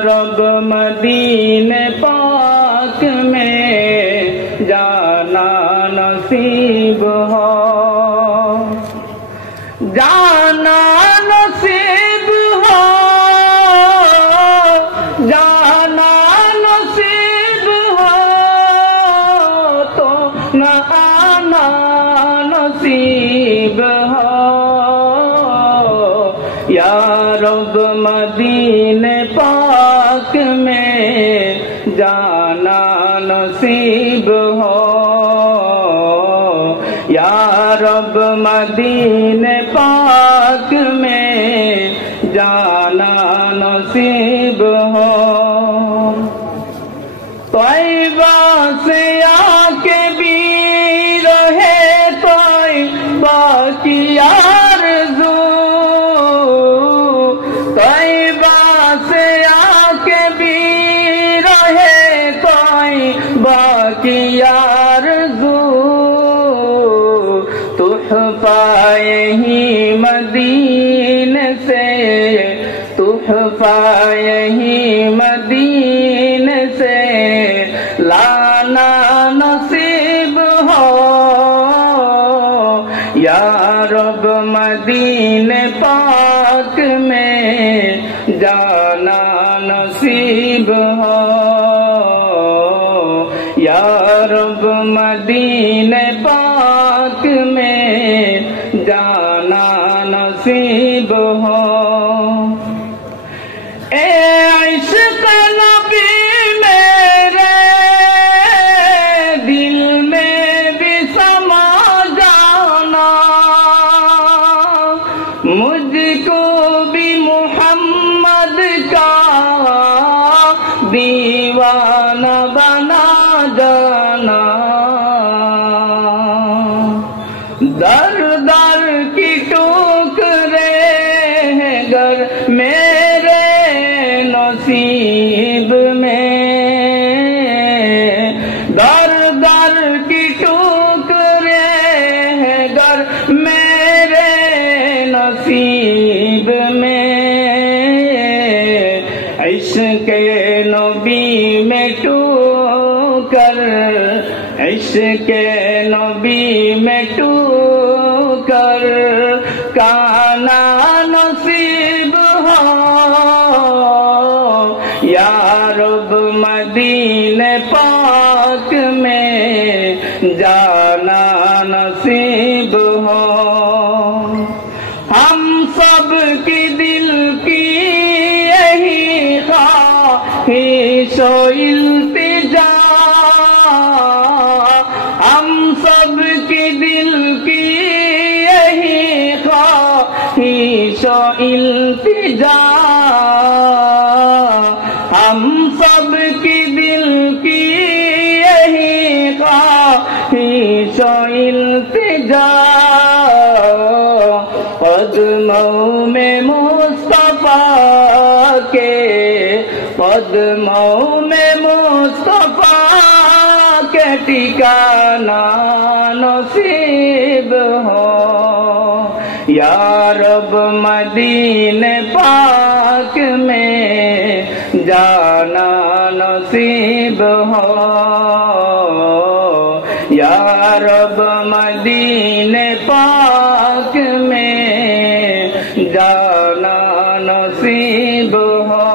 रब मदीने पाक में जाना नसीब हो, जाना नसीब हो, जाना नसीब हो तो न आना नसीब हो। या रब मदीने पाक में जाना नसीब हो, या रब मदीने पाक में जाना नसीब हो। तैयबा से आके भी रहे तैयबा की आरज़ू, तैयबा से आके भी रहे तैयबा की आरज़ू। तुहफ़ा यही मदीने से, तुहफ़ा यही मदीने से लाना नसीब हो। या रब मदीने पाक में जाना नसीब हो, या रब मदीने पाक में जाना नसीब हो। इश्क़ नबी मेरे दिल में भी समा जाना, मुझको भी मोहम्मद का दीवाना बना जाना। दर दर की ठोकरे हैं गर मेरे नसीब में, दर दर की ठोकरे हैं गर मेरे नसीब में। इश्क़ नबी में ठोकर, इश्क़ नबी में ठोकर काना नसीब हो। या रब मदीने पाक में जाना नसीब हो। हम सब की दिल की यही ख्वाहिश और इल्तिजा, हम सब की दिल की यही ख्वाहिश और इल्तिजा, हम सब की दिल की यही ख्वाहिश और इल्तिजा। कदमों में मुस्तफा के, कदमों में मुस्तफा के ठिकाना नसीब हो। या रब मदीने पाक में जाना नसीब हो, या रब मदीने पाक में जाना नसीब हो।